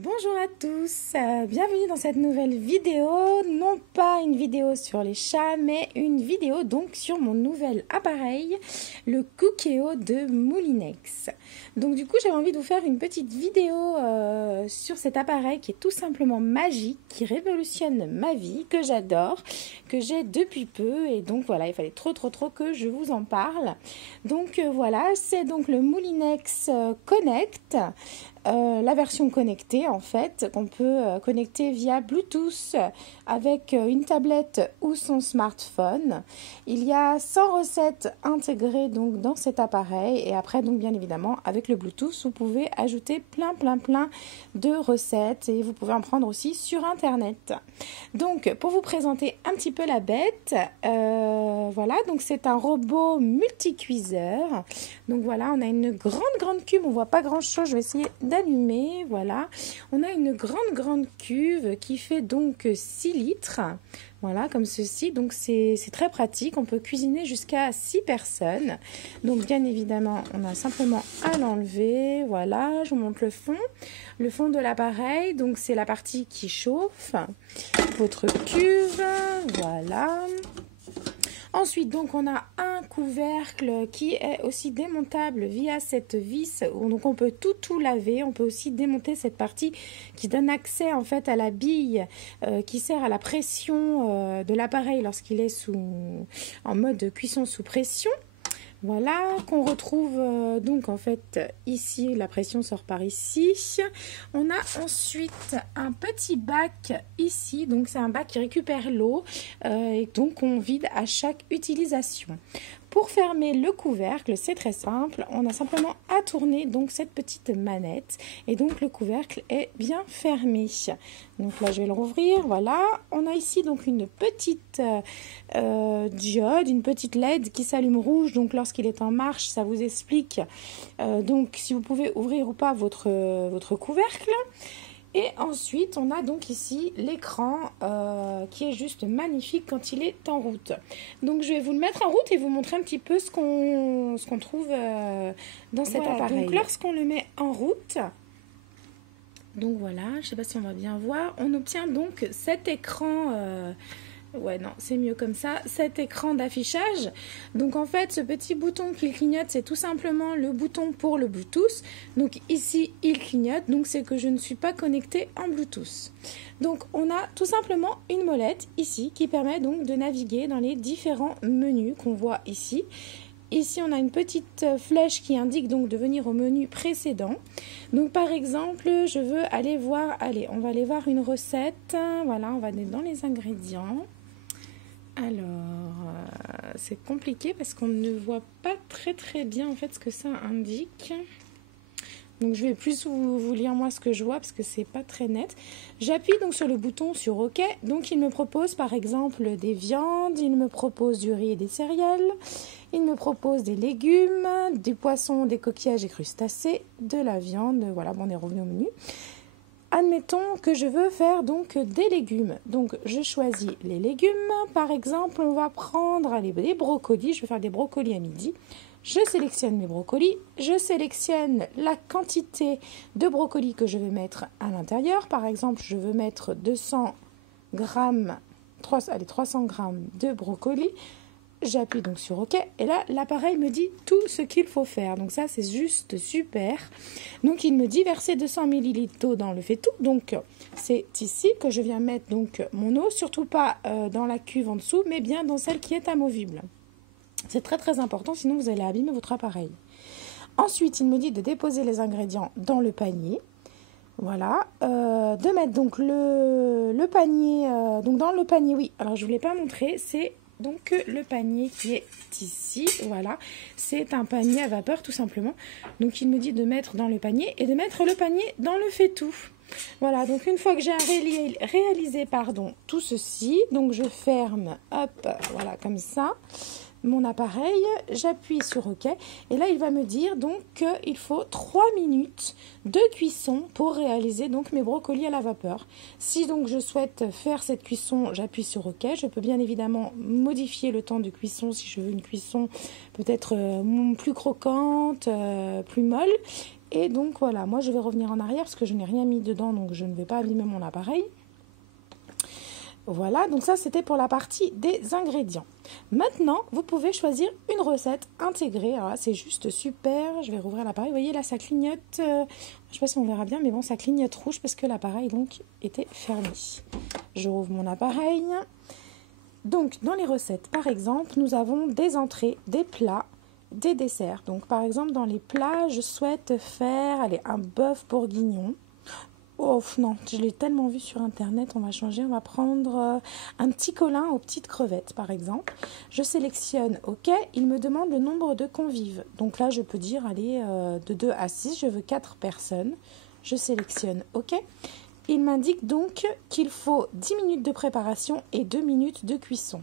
Bonjour à tous, bienvenue dans cette nouvelle vidéo, non pas une vidéo sur les chats, mais une vidéo donc sur mon nouvel appareil, le Cookéo de Moulinex. Donc du coup j'avais envie de vous faire une petite vidéo sur cet appareil qui est tout simplement magique, qui révolutionne ma vie, que j'adore, que j'ai depuis peu et donc voilà, il fallait trop que je vous en parle. Donc voilà, c'est donc le Moulinex Connect. La version connectée en fait qu'on peut connecter via Bluetooth avec une tablette ou son smartphone. Il y a 100 recettes intégrées donc dans cet appareil et après donc bien évidemment avec le Bluetooth vous pouvez ajouter plein de recettes et vous pouvez en prendre aussi sur internet. Donc pour vous présenter un petit peu la bête, voilà, donc c'est un robot multicuiseur. Donc voilà, on a une grande cuve, on voit pas grand chose, je vais essayer d'allumer, voilà. On a une grande cuve qui fait donc 6 litres, voilà, comme ceci. Donc c'est très pratique, on peut cuisiner jusqu'à 6 personnes. Donc bien évidemment, on a simplement à l'enlever, voilà, je vous montre le fond de l'appareil. Donc c'est la partie qui chauffe, votre cuve, voilà. Ensuite, donc, on a un couvercle qui est aussi démontable via cette vis. Donc, on peut tout laver. On peut aussi démonter cette partie qui donne accès en fait à la bille qui sert à la pression de l'appareil lorsqu'il est en mode cuisson sous pression. Voilà, qu'on retrouve donc en fait ici, la pression sort par ici. On a ensuite un petit bac ici, donc c'est un bac qui récupère l'eau et donc on vide à chaque utilisation. Pour fermer le couvercle, c'est très simple, on a simplement à tourner donc cette petite manette et donc le couvercle est bien fermé. Donc là je vais le rouvrir, voilà. On a ici donc une petite diode, une petite LED qui s'allume rouge, donc lorsqu'il est en marche, ça vous explique donc si vous pouvez ouvrir ou pas votre couvercle. Et ensuite, on a donc ici l'écran qui est juste magnifique quand il est en route. Donc, je vais vous le mettre en route et vous montrer un petit peu ce qu'on trouve dans cet appareil. Donc, lorsqu'on le met en route, donc voilà, je ne sais pas si on va bien voir, on obtient donc cet écran... ouais, non, c'est mieux comme ça. Cet écran d'affichage. Donc, en fait, ce petit bouton qui clignote, c'est tout simplement le bouton pour le Bluetooth. Donc, ici, il clignote. Donc, c'est que je ne suis pas connectée en Bluetooth. Donc, on a tout simplement une molette ici qui permet donc de naviguer dans les différents menus qu'on voit ici. Ici, on a une petite flèche qui indique donc de venir au menu précédent. Donc, par exemple, je veux aller voir... Allez, on va aller voir une recette. Voilà, on va aller dans les ingrédients. Alors, c'est compliqué parce qu'on ne voit pas très bien en fait ce que ça indique. Donc je vais plus vous lire moi ce que je vois parce que c'est pas très net. J'appuie donc sur le bouton sur OK. Donc il me propose par exemple des viandes, il me propose du riz et des céréales, il me propose des légumes, des poissons, des coquillages et crustacés, de la viande. Voilà, bon, on est revenu au menu. Admettons que je veux faire donc des légumes. Donc je choisis les légumes. Par exemple, on va prendre des brocolis. Je vais faire des brocolis à midi. Je sélectionne mes brocolis. Je sélectionne la quantité de brocolis que je veux mettre à l'intérieur. Par exemple, je veux mettre 200 grammes, 300 grammes de brocolis. J'appuie donc sur OK et là l'appareil me dit tout ce qu'il faut faire. Donc ça c'est juste super. Donc il me dit verser 200 ml d'eau dans le faitout. Donc c'est ici que je viens mettre donc mon eau, surtout pas dans la cuve en dessous, mais bien dans celle qui est amovible. C'est très important, sinon vous allez abîmer votre appareil. Ensuite il me dit de déposer les ingrédients dans le panier. Voilà, de mettre donc le panier, donc dans le panier, oui, alors je ne vous l'ai pas montré, c'est donc le panier qui est ici, voilà, c'est un panier à vapeur tout simplement. Donc il me dit de mettre dans le panier et de mettre le panier dans le faitout. Voilà, donc une fois que j'ai réalisé tout ceci, donc je ferme, hop, voilà, comme ça, mon appareil, j'appuie sur OK et là il va me dire donc qu'il faut 3 minutes de cuisson pour réaliser donc mes brocolis à la vapeur. Si donc je souhaite faire cette cuisson, j'appuie sur OK. Je peux bien évidemment modifier le temps de cuisson si je veux une cuisson peut-être plus croquante, plus molle. Et donc voilà, moi je vais revenir en arrière parce que je n'ai rien mis dedans, donc je ne vais pas abîmer mon appareil. Voilà, donc ça c'était pour la partie des ingrédients. Maintenant, vous pouvez choisir une recette intégrée. Alors là, c'est juste super. Je vais rouvrir l'appareil. Vous voyez là, ça clignote. Je ne sais pas si on verra bien, mais bon, ça clignote rouge parce que l'appareil donc était fermé. Je rouvre mon appareil. Donc, dans les recettes, par exemple, nous avons des entrées, des plats, des desserts. Donc, par exemple, dans les plats, je souhaite faire un bœuf bourguignon. Oh non, je l'ai tellement vu sur internet, on va changer, on va prendre un petit colin aux petites crevettes par exemple. Je sélectionne OK, il me demande le nombre de convives. Donc là je peux dire allez de 2 à 6, je veux 4 personnes. Je sélectionne OK. Il m'indique donc qu'il faut 10 minutes de préparation et 2 minutes de cuisson.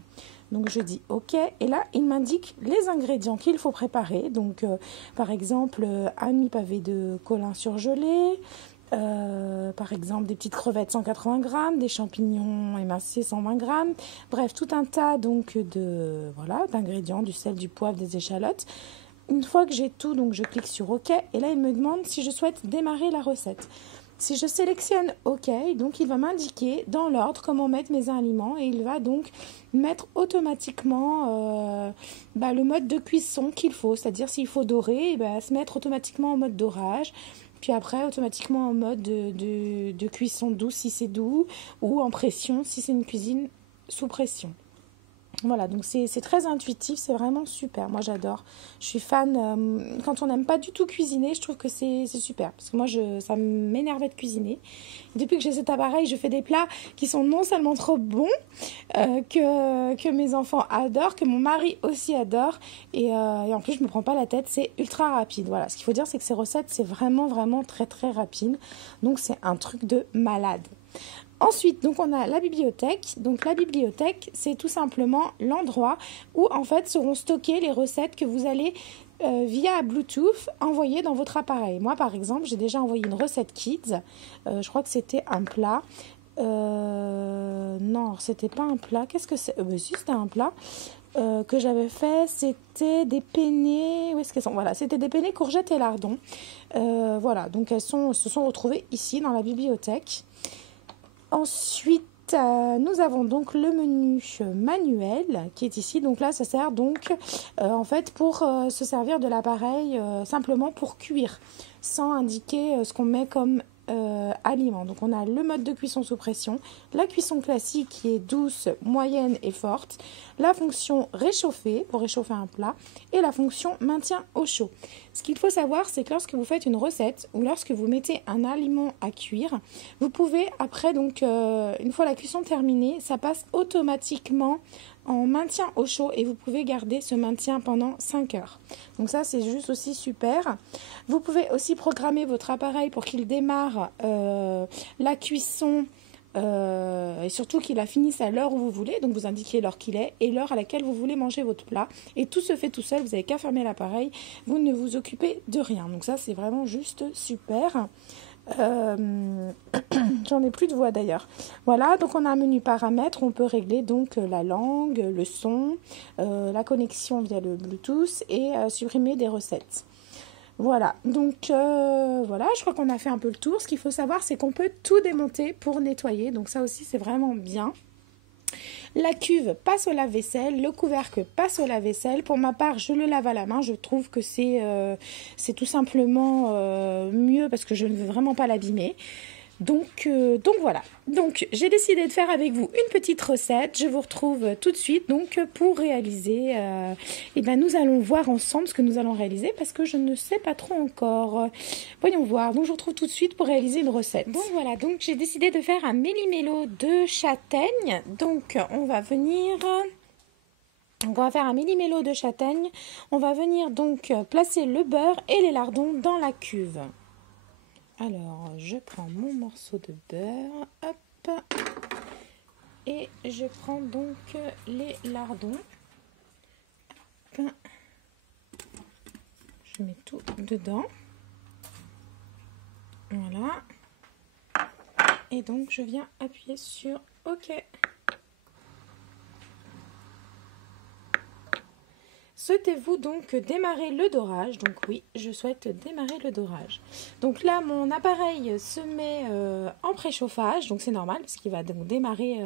Donc je dis OK et là il m'indique les ingrédients qu'il faut préparer. Donc par exemple un demi-pavé de colin surgelé. Par exemple des petites crevettes 180 grammes, des champignons émincés 120 grammes, bref tout un tas donc d'ingrédients, du sel, du poivre, des échalotes. Une fois que j'ai tout, donc je clique sur OK et là il me demande si je souhaite démarrer la recette. Si je sélectionne OK, donc il va m'indiquer dans l'ordre comment mettre mes aliments et il va donc mettre automatiquement le mode de cuisson qu'il faut, c'est-à-dire s'il faut dorer, se mettre automatiquement en mode dorage. Puis après, automatiquement en mode de cuisson douce si c'est doux, ou en pression si c'est une cuisine sous pression. Voilà, donc c'est très intuitif, c'est vraiment super. Moi, j'adore. Je suis fan. Quand on n'aime pas du tout cuisiner, je trouve que c'est super. Parce que moi, ça m'énervait de cuisiner. Depuis que j'ai cet appareil, je fais des plats qui sont non seulement trop bons, que mes enfants adorent, que mon mari aussi adore. Et en plus, je ne me prends pas la tête, c'est ultra rapide. Voilà, ce qu'il faut dire, c'est que ces recettes, c'est vraiment, vraiment très, très rapide. Donc, c'est un truc de malade. Ensuite, donc on a la bibliothèque. Donc la bibliothèque, c'est tout simplement l'endroit où en fait seront stockées les recettes que vous allez via Bluetooth envoyer dans votre appareil. Moi par exemple, j'ai déjà envoyé une recette kids. Je crois que c'était un plat. Non, c'était pas un plat. Qu'est-ce que c'est si, c'était un plat. Que j'avais fait, c'était des penne. Où est-ce qu'elles sont? Voilà, c'était des penne courgettes et lardons. Voilà, donc elles se sont retrouvées ici dans la bibliothèque. Ensuite, nous avons donc le menu manuel qui est ici. Donc là, ça sert donc en fait pour se servir de l'appareil simplement pour cuire, sans indiquer ce qu'on met comme aliments. Donc on a le mode de cuisson sous pression, la cuisson classique qui est douce, moyenne et forte, la fonction réchauffer pour réchauffer un plat et la fonction maintien au chaud. Ce qu'il faut savoir, c'est que lorsque vous faites une recette ou lorsque vous mettez un aliment à cuire, vous pouvez après donc une fois la cuisson terminée, ça passe automatiquement en maintien au chaud et vous pouvez garder ce maintien pendant 5 heures. Donc ça, c'est juste aussi super. Vous pouvez aussi programmer votre appareil pour qu'il démarre la cuisson et surtout qu'il la finisse à l'heure où vous voulez. Donc vous indiquez l'heure qu'il est et l'heure à laquelle vous voulez manger votre plat. Et tout se fait tout seul, vous n'avez qu'à fermer l'appareil. Vous ne vous occupez de rien. Donc ça, c'est vraiment juste super. J'en ai plus de voix d'ailleurs. Voilà, donc on a un menu paramètres, on peut régler donc la langue, le son, la connexion via le Bluetooth et supprimer des recettes. Voilà, donc voilà, je crois qu'on a fait un peu le tour. Ce qu'il faut savoir, c'est qu'on peut tout démonter pour nettoyer, donc ça aussi c'est vraiment bien. La cuve passe au lave-vaisselle, le couvercle passe au lave-vaisselle. Pour ma part, je le lave à la main. Je trouve que c'est tout simplement mieux parce que je ne veux vraiment pas l'abîmer. Donc voilà. Donc j'ai décidé de faire avec vous une petite recette. Je vous retrouve tout de suite donc pour réaliser. Nous allons voir ensemble ce que nous allons réaliser parce que je ne sais pas trop encore. Voyons voir. Donc je vous retrouve tout de suite pour réaliser une recette. Donc voilà. Donc j'ai décidé de faire un méli-mélo de châtaigne. Donc on va faire un méli-mélo de châtaigne. On va venir donc placer le beurre et les lardons dans la cuve. Alors, je prends mon morceau de beurre, hop, et je prends donc les lardons. Hop. Je mets tout dedans. Voilà. Et donc, je viens appuyer sur OK. souhaitez-vous donc démarrer le dorage? Donc oui, je souhaite démarrer le dorage. Donc là, mon appareil se met en préchauffage, donc c'est normal parce qu'il va donc démarrer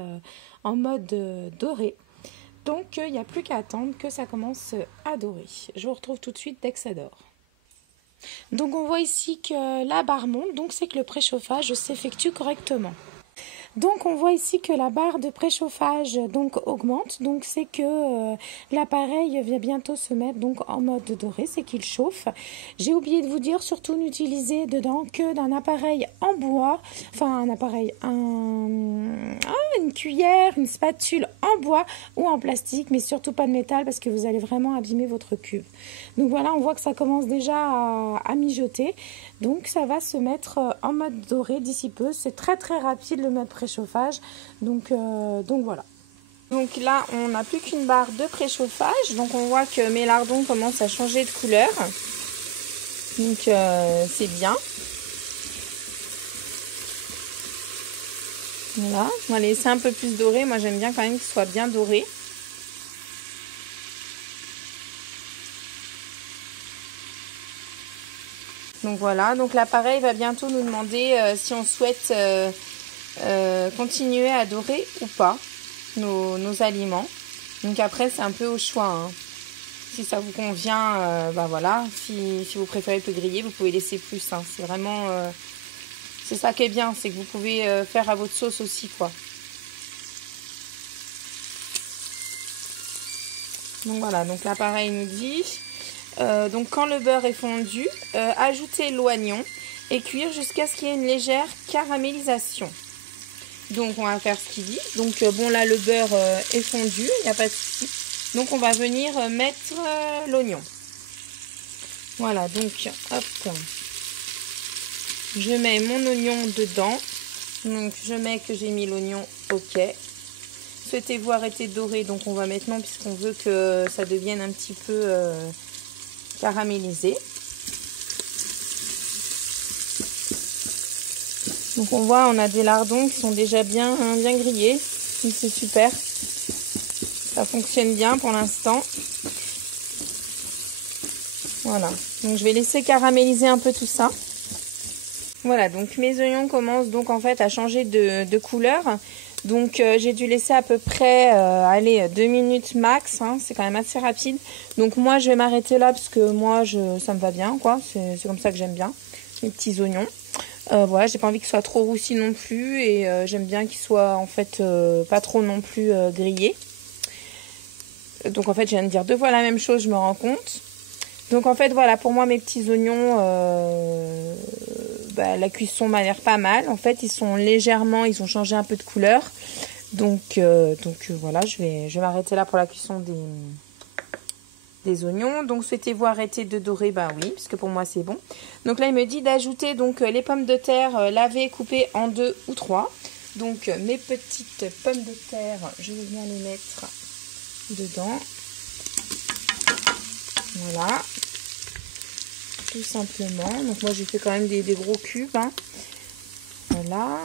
en mode doré. Donc il n'y a plus qu'à attendre que ça commence à dorer. Je vous retrouve tout de suite dès que ça dort. Donc on voit ici que la barre monte, donc c'est que le préchauffage s'effectue correctement. Donc on voit ici que la barre de préchauffage donc augmente, donc c'est que l'appareil va bientôt se mettre donc en mode doré, c'est qu'il chauffe. J'ai oublié de vous dire, surtout n'utilisez dedans que d'un appareil en bois, enfin un appareil, une cuillère, une spatule en bois ou en plastique, mais surtout pas de métal parce que vous allez vraiment abîmer votre cube. Donc voilà, on voit que ça commence déjà à mijoter, donc ça va se mettre en mode doré d'ici peu. C'est très rapide le mode préchauffage, donc voilà. Donc là on n'a plus qu'une barre de préchauffage, donc on voit que mes lardons commencent à changer de couleur, donc c'est bien. Voilà, on va laisser un peu plus doré, moi j'aime bien quand même qu'il soit bien doré. Donc voilà, donc l'appareil va bientôt nous demander si on souhaite continuer à dorer ou pas nos aliments. Donc après c'est un peu au choix, hein. Si ça vous convient, bah voilà, si vous préférez peu griller, vous pouvez laisser plus, hein. C'est vraiment c'est ça qui est bien, c'est que vous pouvez faire à votre sauce aussi, quoi. Donc voilà, donc l'appareil nous dit donc quand le beurre est fondu, ajoutez l'oignon et cuire jusqu'à ce qu'il y ait une légère caramélisation. Donc on va faire ce qu'il dit. Donc bon, là le beurre est fondu, il n'y a pas de souci. Donc on va venir mettre l'oignon. Voilà, donc hop, je mets mon oignon dedans. Donc je mets que j'ai mis l'oignon, ok. Souhaitez-vous arrêter de dorer? Donc on va mettre non puisqu'on veut que ça devienne un petit peu caramélisé. Donc on voit, on a des lardons qui sont déjà bien grillés. C'est super. Ça fonctionne bien pour l'instant. Voilà. Donc je vais laisser caraméliser un peu tout ça. Voilà, donc mes oignons commencent donc en fait à changer de couleur. Donc j'ai dû laisser à peu près 2 minutes max, hein, c'est quand même assez rapide. Donc moi je vais m'arrêter là parce que moi ça me va bien, quoi. C'est comme ça que j'aime bien mes petits oignons. Voilà, j'ai pas envie qu'ils soient trop roussis non plus et j'aime bien qu'ils soient en fait pas trop non plus grillés. Donc en fait je viens de dire deux fois la même chose, je me rends compte. Donc en fait voilà, pour moi mes petits oignons, la cuisson m'a l'air pas mal. En fait ils ont changé un peu de couleur. Donc voilà, je vais m'arrêter là pour la cuisson des oignons. Donc souhaitez-vous arrêter de dorer? Ben oui, parce que pour moi c'est bon. Donc là il me dit d'ajouter donc les pommes de terre lavées, coupées en 2 ou 3. Donc mes petites pommes de terre, je vais bien les mettre dedans. Voilà, tout simplement. Donc moi j'ai fait quand même des gros cubes, hein. Voilà,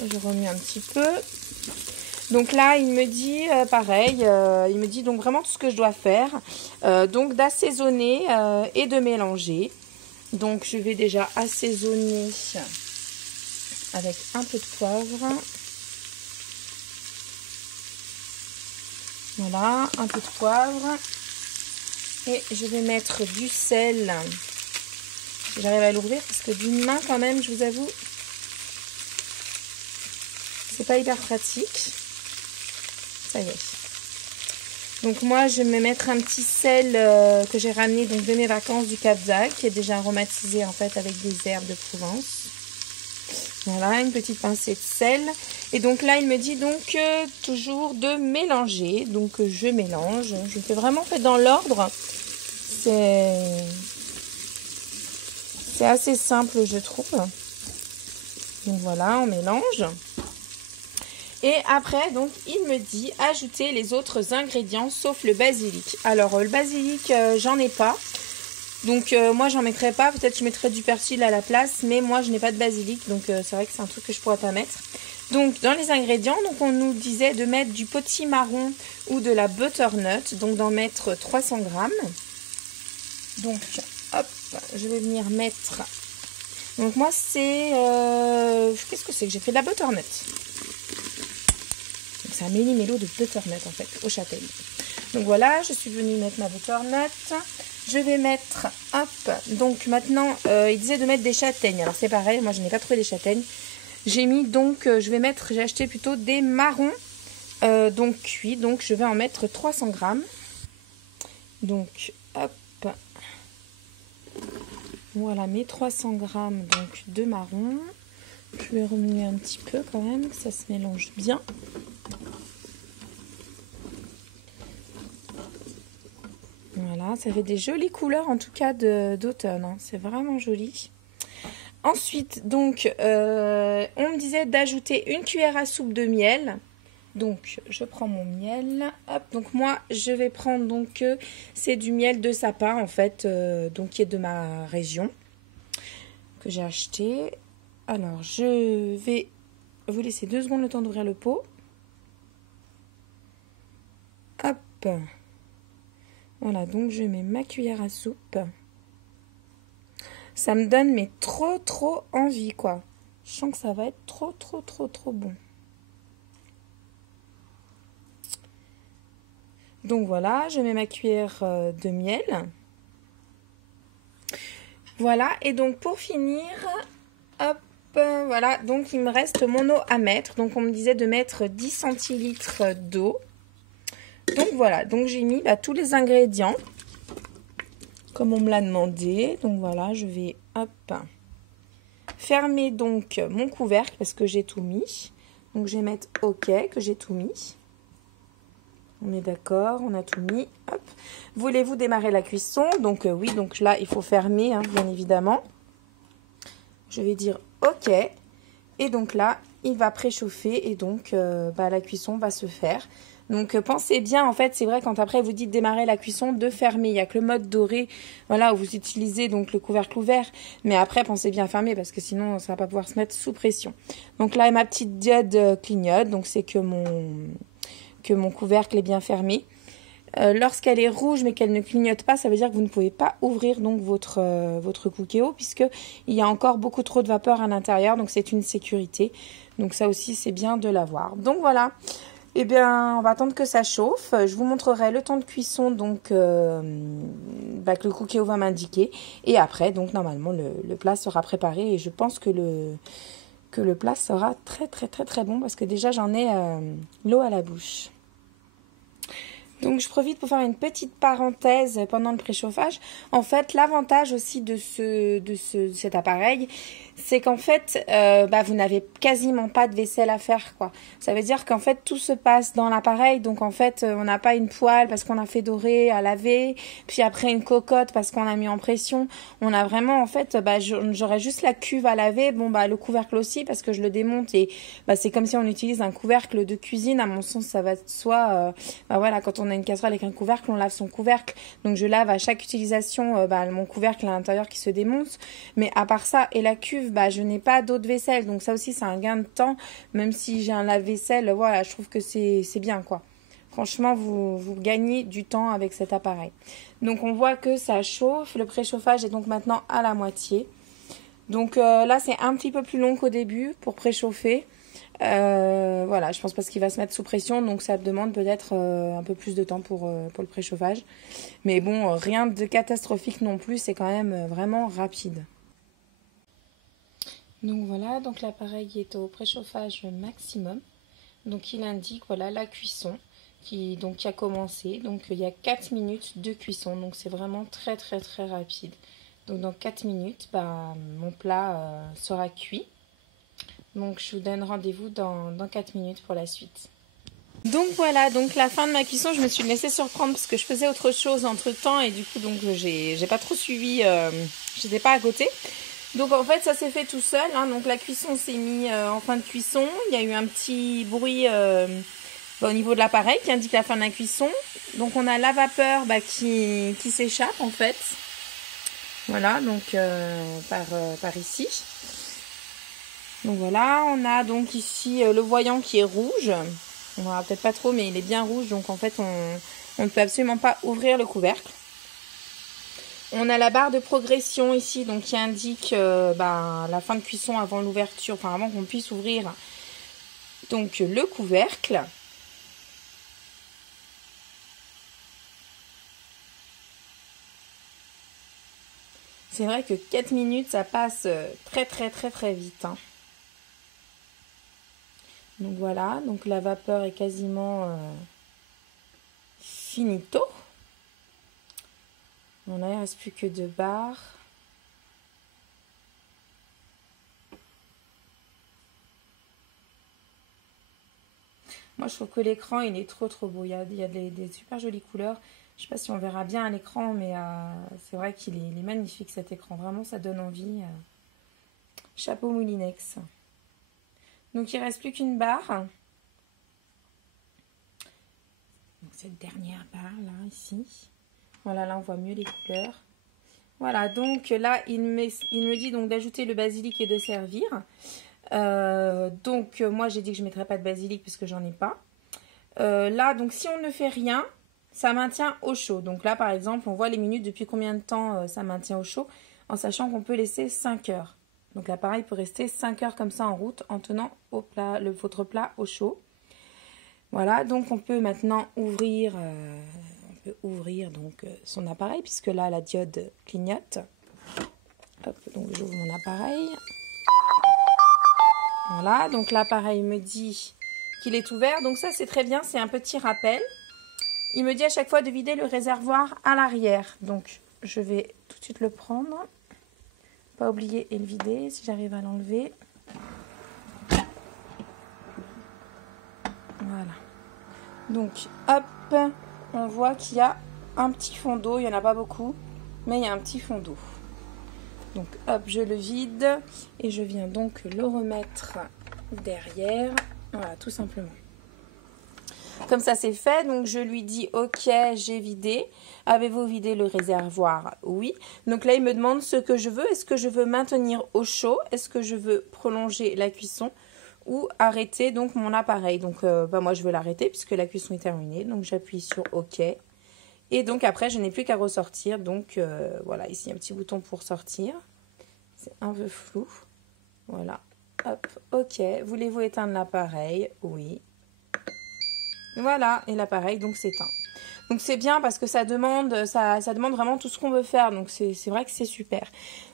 je remets un petit peu. Donc là il me dit pareil, il me dit donc vraiment tout ce que je dois faire, donc d'assaisonner et de mélanger. Donc je vais déjà assaisonner avec un peu de poivre. Voilà, un peu de poivre. Et je vais mettre du sel. J'arrive à l'ouvrir parce que d'une main quand même, je vous avoue, c'est pas hyper pratique. Ça y est. Donc moi, je vais me mettre un petit sel que j'ai ramené donc de mes vacances du Cap Zach, qui est déjà aromatisé en fait avec des herbes de Provence. Voilà, une petite pincée de sel. Et donc là, il me dit donc toujours de mélanger. Donc je mélange. Je fais vraiment dans l'ordre. C'est assez simple, je trouve. Donc voilà, on mélange. Et après, donc, il me dit ajouter les autres ingrédients sauf le basilic. Alors, le basilic, j'en ai pas. Donc, moi, j'en mettrai pas. Peut-être je mettrai du persil à la place. Mais moi, je n'ai pas de basilic. Donc, c'est vrai que c'est un truc que je pourrais pas mettre. Donc dans les ingrédients, donc on nous disait de mettre du potimarron ou de la butternut, donc d'en mettre 300 grammes. Donc hop, je vais venir mettre. Donc moi c'est, qu'est-ce que c'est que j'ai fait de la butternut. Donc c'est un méli-mélo de butternut en fait, au châtaigne. Donc voilà, je suis venue mettre ma butternut. Je vais mettre, hop, donc maintenant, il disait de mettre des châtaignes. Alors c'est pareil, moi je n'ai pas trouvé des châtaignes. J'ai mis donc, j'ai acheté plutôt des marrons, donc cuits. Donc je vais en mettre 300 grammes. Donc, hop. Voilà mes 300 grammes donc, de marrons. Je vais remuer un petit peu quand même, que ça se mélange bien. Voilà, ça fait des jolies couleurs en tout cas d'automne, hein. C'est vraiment joli. Ensuite, donc, on me disait d'ajouter une cuillère à soupe de miel. Donc, je prends mon miel. Hop, donc moi, je vais prendre, donc, c'est du miel de sapin, en fait, donc qui est de ma région, que j'ai acheté. Alors, je vais vous laisser 2 secondes le temps d'ouvrir le pot. Hop. Voilà, donc je mets ma cuillère à soupe. Ça me donne mais trop envie quoi. Je sens que ça va être trop bon. Donc voilà, je mets ma cuillère de miel. Voilà, et donc pour finir, hop, voilà, donc il me reste mon eau à mettre. Donc on me disait de mettre 10 centilitres d'eau. Donc voilà, donc j'ai mis tous les ingrédients comme on me l'a demandé. Donc voilà, je vais hop fermer donc mon couvercle parce que j'ai tout mis. Donc je vais mettre OK que j'ai tout mis. On est d'accord, on a tout mis. Hop. Voulez-vous démarrer la cuisson? Donc oui, donc là il faut fermer hein, bien évidemment. Je vais dire OK. Et donc là, il va préchauffer et donc la cuisson va se faire. Donc pensez bien, en fait, c'est vrai quand après vous dites démarrer la cuisson, de fermer. Il n'y a que le mode doré, voilà, où vous utilisez donc le couvercle ouvert. Mais après, pensez bien à fermer parce que sinon, ça ne va pas pouvoir se mettre sous pression. Donc là, ma petite diode clignote, donc c'est que mon couvercle est bien fermé. Lorsqu'elle est rouge mais qu'elle ne clignote pas, ça veut dire que vous ne pouvez pas ouvrir donc votre Cookéo puisque il y a encore beaucoup trop de vapeur à l'intérieur, donc c'est une sécurité. Donc ça aussi c'est bien de l'avoir. Donc voilà, eh bien on va attendre que ça chauffe. Je vous montrerai le temps de cuisson donc que le Cookéo va m'indiquer et après donc normalement le plat sera préparé et je pense que le plat sera très bon parce que déjà j'en ai l'eau à la bouche. Donc je profite pour faire une petite parenthèse pendant le préchauffage. En fait, l'avantage aussi de cet appareil, c'est qu'en fait, vous n'avez quasiment pas de vaisselle à faire, quoi. Ça veut dire qu'en fait, tout se passe dans l'appareil. Donc en fait, on n'a pas une poêle parce qu'on a fait dorer à laver, puis après une cocotte parce qu'on a mis en pression. On a vraiment, en fait, j'aurais juste la cuve à laver. Bon, le couvercle aussi parce que je le démonte et c'est comme si on utilise un couvercle de cuisine. À mon sens, ça va de soi. Voilà, quand on a une casserole avec un couvercle, on lave son couvercle. Donc je lave à chaque utilisation mon couvercle à l'intérieur qui se démonte. Mais à part ça et la cuve, je n'ai pas d'eau de vaisselle. Donc ça aussi, c'est un gain de temps. Même si j'ai un lave-vaisselle, voilà, je trouve que c'est bien, quoi. Franchement, vous gagnez du temps avec cet appareil. Donc on voit que ça chauffe. Le préchauffage est donc maintenant à la moitié. Donc là, c'est un petit peu plus long qu'au début pour préchauffer. Voilà, je pense parce qu'il va se mettre sous pression, donc ça demande peut-être un peu plus de temps pour le préchauffage. Mais bon, rien de catastrophique non plus, c'est quand même vraiment rapide. Donc voilà, donc l'appareil est au préchauffage maximum. Donc il indique voilà la cuisson qui a commencé. Donc il y a 4 minutes de cuisson, donc c'est vraiment très rapide. Donc dans 4 minutes, mon plat sera cuit. Donc je vous donne rendez-vous dans 4 minutes pour la suite. Donc voilà, donc la fin de ma cuisson, je me suis laissée surprendre parce que je faisais autre chose entre temps et du coup donc j'ai pas trop suivi, j'étais pas à côté. Donc en fait ça s'est fait tout seul, hein. Donc la cuisson s'est mise en fin de cuisson, il y a eu un petit bruit au niveau de l'appareil qui indique la fin de la cuisson. Donc on a la vapeur qui s'échappe en fait, voilà, donc par ici. Donc voilà, on a donc ici le voyant qui est rouge. On ne verra peut-être pas trop, mais il est bien rouge. Donc en fait, on ne peut absolument pas ouvrir le couvercle. On a la barre de progression ici, donc qui indique la fin de cuisson avant l'ouverture, enfin avant qu'on puisse ouvrir donc le couvercle. C'est vrai que 4 minutes, ça passe très vite. Hein. Donc voilà, donc la vapeur est quasiment finito. Bon, là, il ne reste plus que 2 barres. Moi, je trouve que l'écran, il est trop beau. Il y a des super jolies couleurs. Je ne sais pas si on verra bien à l'écran, mais c'est vrai qu'il est magnifique cet écran. Vraiment, ça donne envie. Chapeau Moulinex. Donc, il ne reste plus qu'une barre. Donc, cette dernière barre, là, ici. Voilà, là, on voit mieux les couleurs. Voilà, donc là, il me dit donc d'ajouter le basilic et de servir. Donc, moi, j'ai dit que je ne mettrais pas de basilic parce que j'en ai pas. Là, donc, si on ne fait rien, ça maintient au chaud. Donc là, par exemple, on voit les minutes depuis combien de temps ça maintient au chaud, en sachant qu'on peut laisser 5 heures. Donc l'appareil peut rester 5 heures comme ça en route en tenant votre plat au chaud. Voilà, donc on peut maintenant ouvrir, donc, son appareil, puisque là, la diode clignote. Hop, donc j'ouvre mon appareil. Voilà, donc l'appareil me dit qu'il est ouvert. Donc ça, c'est très bien, c'est un petit rappel. Il me dit à chaque fois de vider le réservoir à l'arrière. Donc, je vais tout de suite le prendre. Pas oublier et le vider si j'arrive à l'enlever. Voilà. Donc, hop, on voit qu'il y a un petit fond d'eau. Il n'y en a pas beaucoup, mais il y a un petit fond d'eau. Donc, hop, je le vide et je viens donc le remettre derrière. Voilà, tout simplement. Comme ça, c'est fait. Donc, je lui dis, OK, j'ai vidé. Avez-vous vidé le réservoir? Oui. Donc là, il me demande ce que je veux. Est-ce que je veux maintenir au chaud? Est-ce que je veux prolonger la cuisson? Ou arrêter donc mon appareil? Donc, moi, je veux l'arrêter puisque la cuisson est terminée. Donc, j'appuie sur OK. Et donc, après, je n'ai plus qu'à ressortir. Donc, voilà, ici, un petit bouton pour sortir. C'est un peu flou. Voilà. Hop, OK. Voulez-vous éteindre l'appareil? Oui. Voilà, et l'appareil donc s'éteint. Donc c'est bien parce que ça demande vraiment tout ce qu'on veut faire. Donc c'est vrai que c'est super.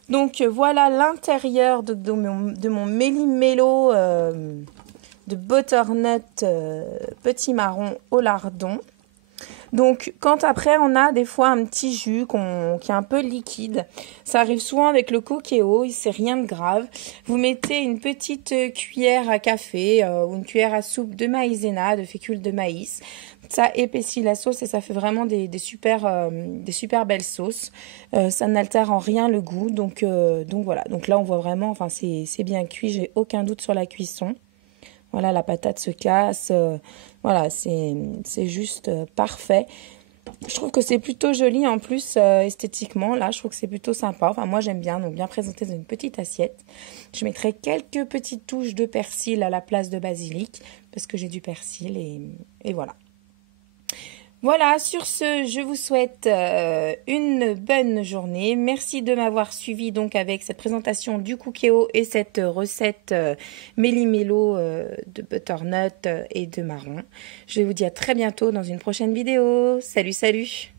Donc voilà l'intérieur de mon Méli-Mélo de butternut petit marron au lardon. Donc quand après on a des fois un petit jus qui est un peu liquide, ça arrive souvent avec le Cookéo, c'est rien de grave. Vous mettez une petite cuillère à café ou une cuillère à soupe de maïzena, de fécule de maïs. Ça épaissit la sauce et ça fait vraiment des super belles sauces. Ça n'altère en rien le goût. Donc voilà. Donc là on voit vraiment, enfin c'est bien cuit, j'ai aucun doute sur la cuisson. Voilà, la patate se casse. Voilà, c'est juste parfait. Je trouve que c'est plutôt joli en plus esthétiquement. Là, je trouve que c'est plutôt sympa. Enfin, moi, j'aime bien. Donc, bien présenté dans une petite assiette. Je mettrai quelques petites touches de persil à la place de basilic parce que j'ai du persil et voilà. Voilà, sur ce, je vous souhaite une bonne journée. Merci de m'avoir suivi donc avec cette présentation du Cookéo et cette recette Méli-Mélo de butternut et de marron. Je vous dis à très bientôt dans une prochaine vidéo. Salut, salut!